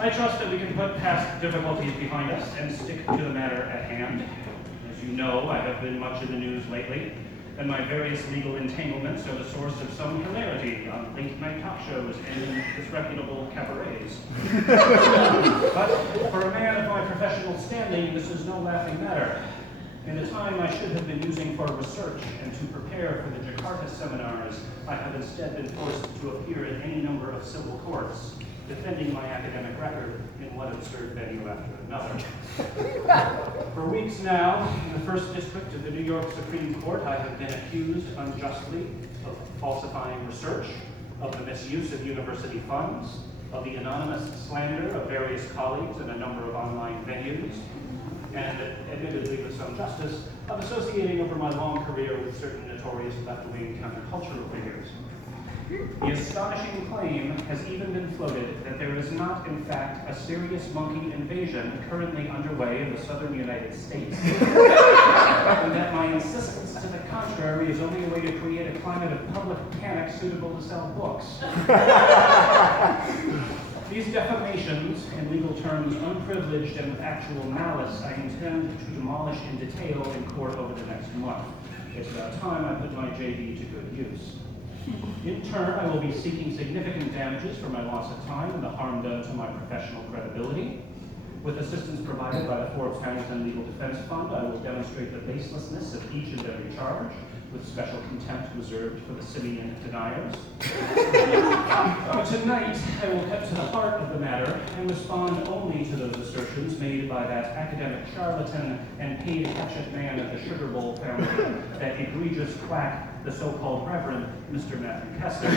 I trust that we can put past difficulties behind us and stick to the matter at hand. As you know, I have been much in the news lately, and my various legal entanglements are the source of some hilarity on late-night talk shows and in disreputable cabarets. But for a man of my professional standing, this is no laughing matter. In the time I should have been using for research and to prepare for the Jakarta seminars, I have instead been forced to appear in any number of civil courts, defending my academic record in one absurd venue after another. For weeks now, in the First District of the New York Supreme Court, I have been accused unjustly of falsifying research, of the misuse of university funds, of the anonymous slander of various colleagues in a number of online venues, and admittedly with some justice, of associating over my long career with certain notorious left-wing countercultural figures. The astonishing claim has even been floated that there is not, in fact, a serious monkey invasion currently underway in the southern United States, and that my insistence to the contrary is only a way to create a climate of public panic suitable to sell books. These defamations, in legal terms unprivileged and with actual malice, I intend to demolish in detail in court over the next month. It's about time I put my JD to good use. In turn, I will be seeking significant damages for my loss of time and the harm done to my professional credibility. With assistance provided by the Forbes-Harrington Legal Defense Fund, I will demonstrate the baselessness of each and every charge, with special contempt reserved for the simian deniers. But tonight, I will cut to the heart of the matter and respond only to those assertions made by that academic charlatan and paid hatchet man of the Sugar Bowl family, that egregious quack, the so-called Reverend Mr. Matthew Kessler.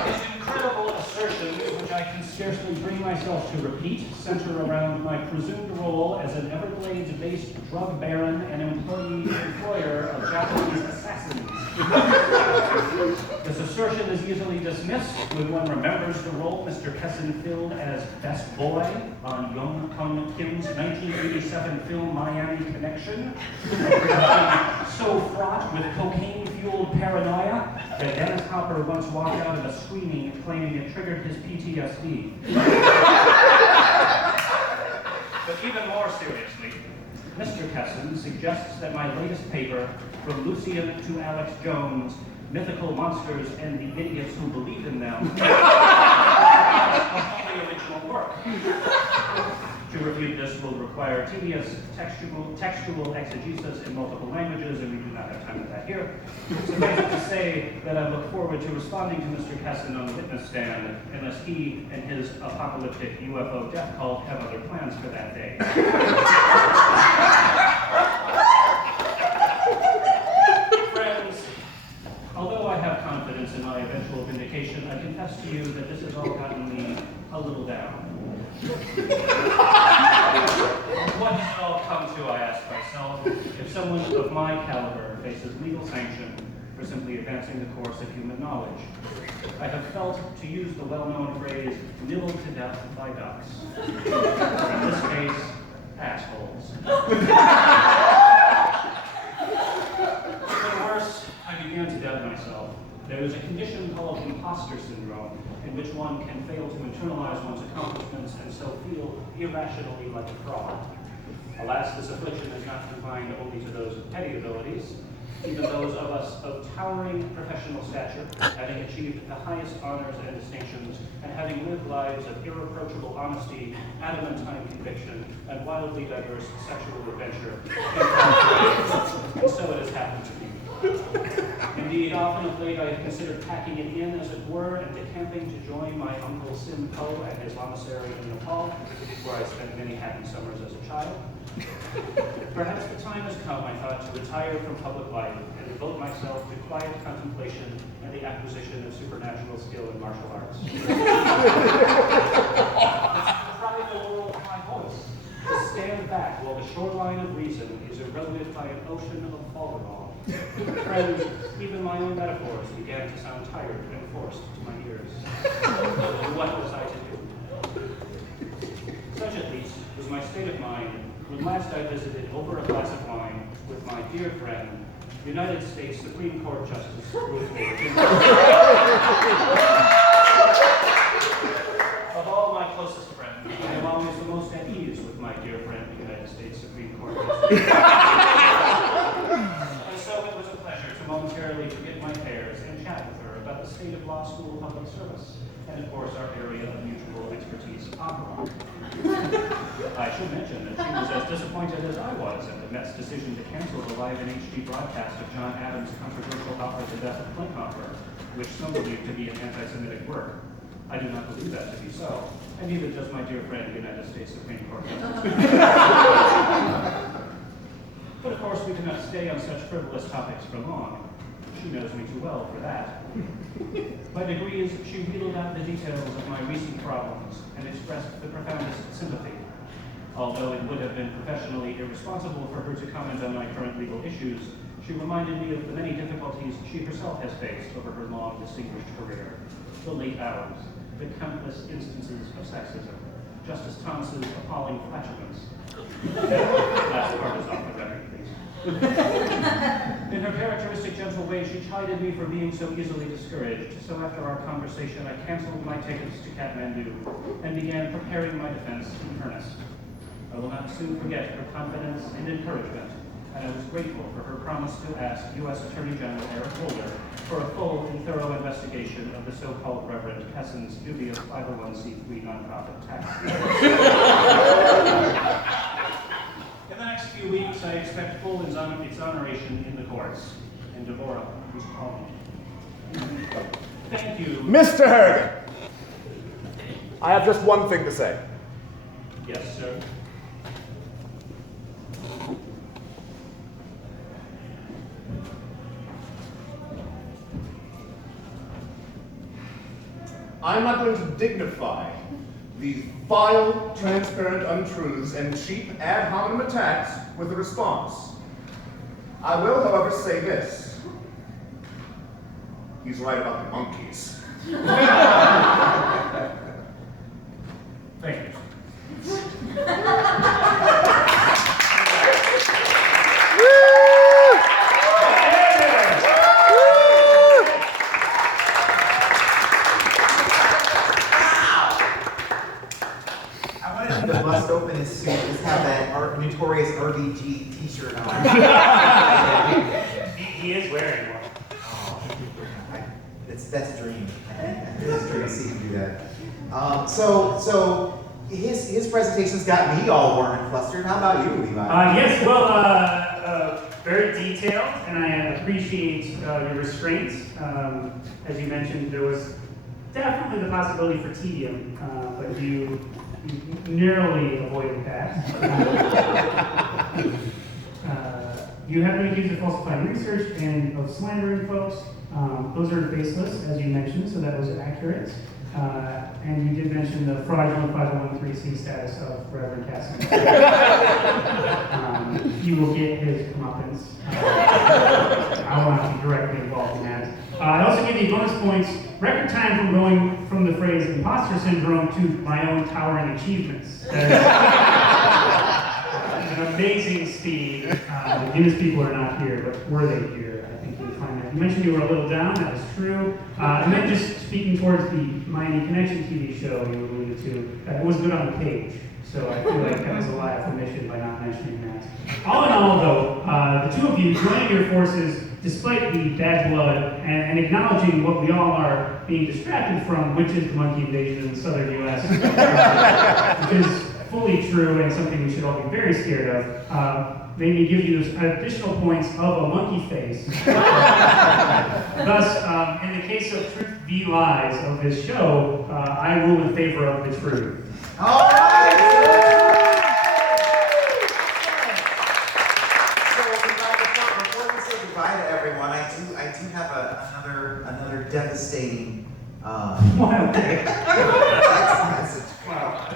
His incredible assertions, which I can scarcely bring myself to repeat, center around my presumed role as an Everglades-based drug baron and employer of Japanese assassins. This assertion is easily dismissed when one remembers the role Mr. Kessin filled as best boy on Young Kun Kim's 1987 film Miami Connection, so fraught with cocaine-fueled paranoia that Dennis Hopper once walked out of a screening claiming it triggered his PTSD. But even more seriously, Mr. Kessin suggests that my latest paper, From Lucian to Alex Jones, Mythical Monsters and the Idiots Who Believe in Them, is the original work. To refute this will require tedious textual exegesis in multiple languages, and we do not have time for that here. Suffice it to say that I look forward to responding to Mr. Kessin on the witness stand, unless he and his apocalyptic UFO death cult have other plans for that day. Friends, although I have confidence in my eventual vindication, I confess to you that this has all gotten me a little down. What does it all come to, I ask myself, if someone of my caliber faces legal sanction for simply advancing the course of human knowledge? I have felt, to use the well-known phrase, nibbled to death by ducks. In this case, assholes. Even worse, I began to doubt myself. There is a condition called imposter syndrome, in which one can fail to internalize one's accomplishments and so feel irrationally like a fraud. Alas, this affliction is not confined only to those with petty abilities. Even those of us of towering professional stature, having achieved the highest honors and distinctions, and having lived lives of irreproachable honesty, adamantine conviction, and wildly diverse sexual adventure, and so it has happened to me. Indeed, often of late I have considered packing it in, as it were, and decamping to join my uncle Sim Poe at his lamasery in Nepal, where I spent many happy summers as a child. Perhaps the time has come, I thought, to retire from public life and devote myself to quiet contemplation and the acquisition of supernatural skill in martial arts. To deprive the world of my voice, to stand back while the shoreline of reason is eroded by an ocean of folderol. Friends, even my own metaphors began to sound tired and forced to my ears. What was I to do? Such, at least, was my state of mind when last I visited over a glass of wine with my dear friend, United States Supreme Court Justice Ruth Bader Ginsburg. State of Law School Public Service, and of course our area of mutual expertise, opera. I should mention that she was as disappointed as I was at the Met's decision to cancel the live and HD broadcast of John Adams' controversial opera The Death of Klinghoffer, which some believe to be an anti-Semitic work. I do not believe that to be so, and neither does my dear friend, United States Supreme Court Justice. But of course, we cannot stay on such frivolous topics for long. She knows me too well for that. By degrees, she wheeled out the details of my recent problems and expressed the profoundest sympathy. Although it would have been professionally irresponsible for her to comment on my current legal issues, she reminded me of the many difficulties she herself has faced over her long, distinguished career. The late hours, the countless instances of sexism, Justice Thomas's appalling flatulence. That last part is off the record, please. In her characteristic gentle way, she chided me for being so easily discouraged, so after our conversation, I canceled my tickets to Kathmandu and began preparing my defense in earnest. I will not soon forget her confidence and encouragement, and I was grateful for her promise to ask U.S. Attorney General Eric Holder for a full and thorough investigation of the so-called Reverend Hessen's dubious 501c3 nonprofit tax In the next few weeks, I expect full exoneration in the courts. And Deborah, who's calling. Thank you. Mr. Harrigan, I have just one thing to say. Yes, sir. I'm not going to dignify these vile, transparent untruths and cheap ad hominem attacks with a response. I will, however, say this. He's right about the monkeys. Thank you. To bust open his suit, just have that notorious RBG t-shirt on. He is wearing one. Oh, that's a dream. It's a dream to see him do that. So his presentation's got me all warm and flustered. How about you, Levi? Yes, well, very detailed, and I appreciate your restraint. As you mentioned, there was definitely the possibility for tedium, but you narrowly avoided that. You have been accused of falsifying research and of slandering folks. Those are baseless, as you mentioned, so that was accurate. And you did mention the fraudulent 501c3 status of Reverend Casson. He will get his comeuppance. I will not be directly involved in that. I also give you bonus points, record time from going from the phrase imposter syndrome to my own towering achievements. That is an amazing speed. The Guinness people are not here, but were they here? I think you'll find that. You mentioned you were a little down, that was true. And then just speaking towards the Miami Connection TV show you alluded to, it was good on the page. So I feel like that was a lie of omission by not mentioning that. All in all, though, the two of you joining your forces, despite the bad blood, and acknowledging what we all are being distracted from, which is the monkey invasion in the southern U.S., which is fully true and something we should all be very scared of, made me give you additional points of a monkey face. Thus, in the case of Truth v. Lies of this show, I rule in favor of the truth. All right! Before we say goodbye to everyone, I do have another devastating Okay. text message.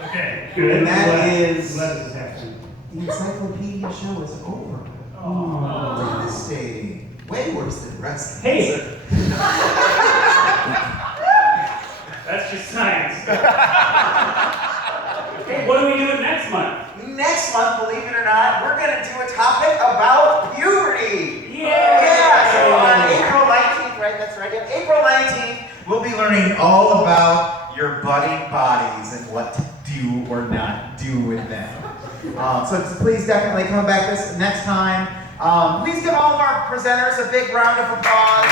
Okay, good. And that is Let us happen. the encyclopedia show is over. Oh. Devastating. Way worse than wrestling. Hey! That's just science. Hey, what are we doing next month? Next month, believe it or not, we're going to do a topic about puberty. Yeah! So on April 19th, right? That's right. Yeah, April 19th, we'll be learning all about your budding bodies and what to do or not do with them. So please definitely come back this next time. Please give all of our presenters a big round of applause.